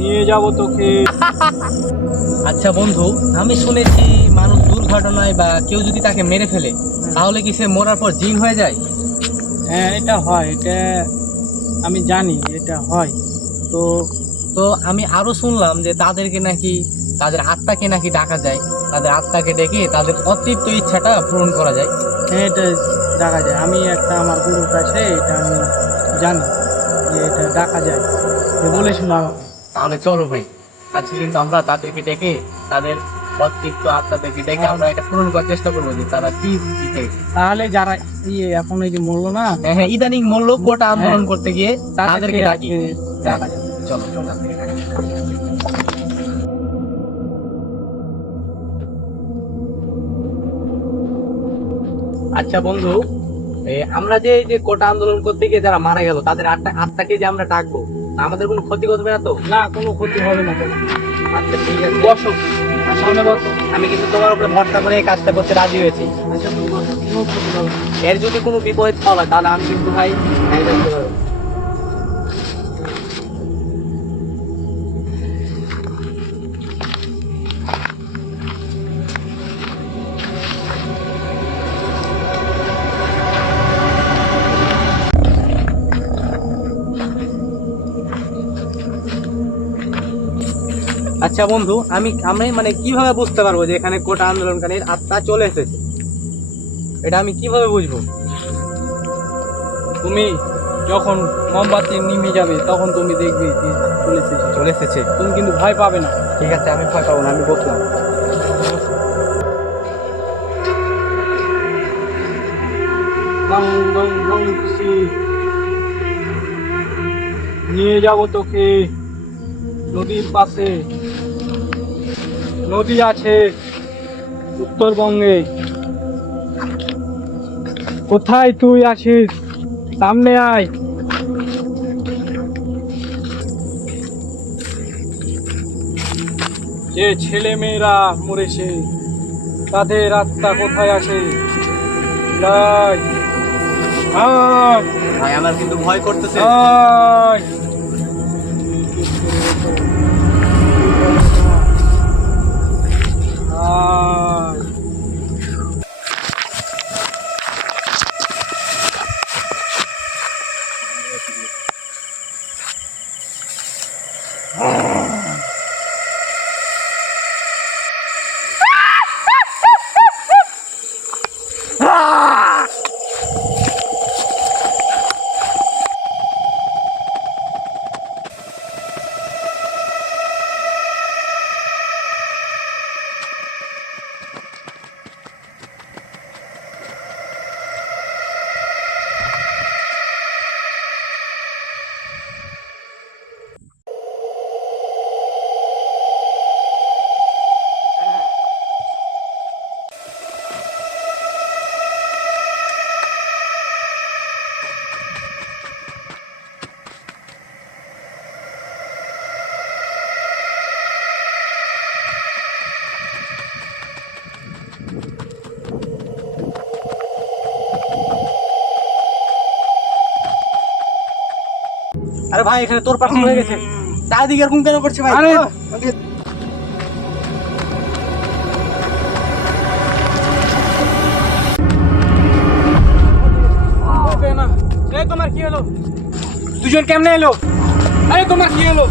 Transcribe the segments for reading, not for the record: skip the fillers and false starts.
নিয়ে যাব তোকে। আচ্ছা বন্ধু, আমি শুনেছি মানুষ দুর্ঘটনায় বা কেউ যদি তাকে মেরে ফেলে তাহলে কি সে মরার পর জিন হয়ে যায়? হ্যাঁ, এটা হয়, এটা আমি জানি, এটা হয়। তো তো আমি আরো শুনলাম যে তাদেরকে নাকি তাদের আত্মাকে নাকি ডাকা যায়, তাদের আত্মাকে ডেকে তাদের অতৃপ্ত ইচ্ছাটা পূরণ করা যায়। হ্যাঁ, এটা দেখা যায়। আমি একটা আমার গুরুর কাছে এটা আমি জানি যে এটা ডাকা যায়, যে বলেছিল আমাকে। তাহলে চলো ভাই, আজকে কিন্তু আমরা তাদেরকে ডেকে তাদের অতৃপ্ত আত্মাদেরকে ডেকে আমরা এটা পূরণ করার চেষ্টা করবো যে তারা কি কি চাইছে। তাহলে যারা এখন এই যে মরলো না, হ্যাঁ হ্যাঁ, ইদানিং মূল্য কোটা আন্দোলন করতে গিয়ে তাদেরকে ডাকি। ডাকা যায়। চলো চলো তাদেরকে ডাকি। আচ্ছা বন্ধু, আমরা যে এই যে কোটা আন্দোলন করতে গিয়ে যারা মারা গেল তাদের আত্মাকে যে আমরা ডাকবো, আমাদের কোনো ক্ষতি করবে না তো? না, কোনো ক্ষতি হবে না তোমার। আচ্ছা ঠিক আছে, বসো, সামনে বসো। আমি কিন্তু তোমার উপরে ভরসা করে এই কাজটা করতে রাজি হয়েছি। আচ্ছা, তুমি বসো, কোনো ক্ষতি হবে না। এর যদি কোনো বিপরীত হয় তাহলে আমি কিন্তু ভাই হ্যান্ডেল করতে পারবো। আচ্ছা বন্ধু, আমি মানে কিভাবে বুঝতে পারবো যে এখানে কোটা আন্দোলনকারীর আত্মা চলে এসেছে? এটা আমি কিভাবে বুঝবো? তুমি যখন মোমবাতি নিমে যাবে তখন তুমি দেখবে যে চলে এসেছে। চলে এসেছে। তুমি কিন্তু ভয় পাবে না। ঠিক আছে, আমি ভয় পাবো না, আমি বসলাম। দং দং দং খুশি, নিয়ে যাব তোকে নদীর পাশে। নদী আছে উত্তরবঙ্গে। কোথায় তুই আছিস? সামনে আয়। যে ছেলে মেয়েরা মরেছে তাদের আত্মা কোথায় আছে? আয়, আয়, ভাই আমার কিন্তু ভয় করতেছে। আয়। আয়। আরে ভাই, এখানে তোর পার্সেল হয়ে গেছে। চারিদিকে এরকম কেন করছে ভাই? আরে না, এই তোমার কি হলো? দুজন কেমনে এলো? আরে তোমার কি হলো?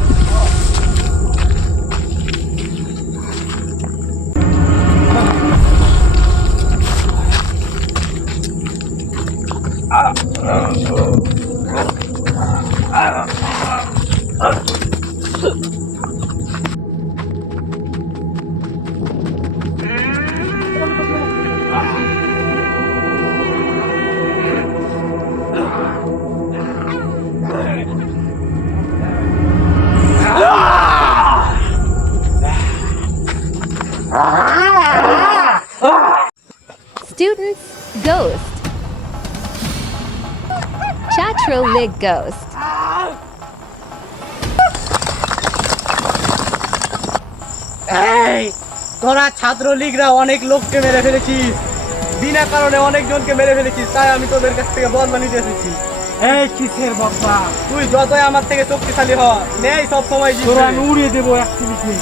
Students Ghost. Chatro Lig Ghost. এই তোরা ছাত্রলীগরা অনেক লোককে মেরে ফেলেছিস, বিনা কারণে অনেকজনকে মেরে ফেলেছিস, তাই আমি তোদের কাছ থেকে বদলা নিতে এসেছি। এই কিসের বাবা, তুই যতই আমার থেকে শক্তিশালী হ, নেই সব সময় তোরা আমি উড়িয়ে দেবো এক মিনিটে।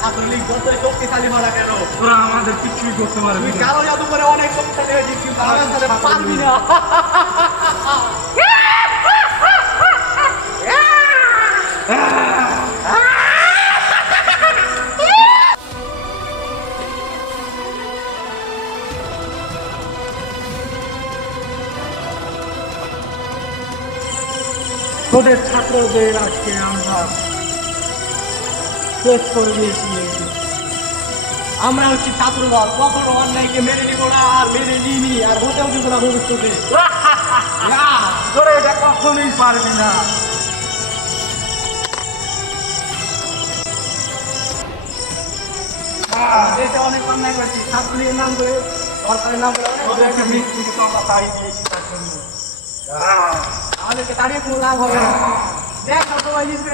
ছাত্রলীগ যতই শক্তিশালী হওয়া কেন, তোরা আমাদের কিছুই করতে পারবি তুই না। কারো জাদু করে অনেক শক্তিশালী হয়েছিস, কিন্তু আমার সাথে পারবি না। তোদের ছাত্রদের আজকে আমরা শেষ করে দিয়েছি। আমরা হচ্ছি ছাত্রদল, কখনো অন্যায়কে মেনে নিব না, আর মেনে নিইনি, আর হতেও দিব না ভবিষ্যতে। তোরা এটা কখনোই পারবি না। দেশে অনেক অন্যায় করছি, ছাত্রলীগের নাম করে, সরকারের নাম করে তোদেরকে মৃত্যুকে টাকা তাড়িয়ে দিয়েছি তার জন্য। আমাদেরকে তাড়িয়ে কোনো লাভ হবে না। দেখ সবসময় জিতবে।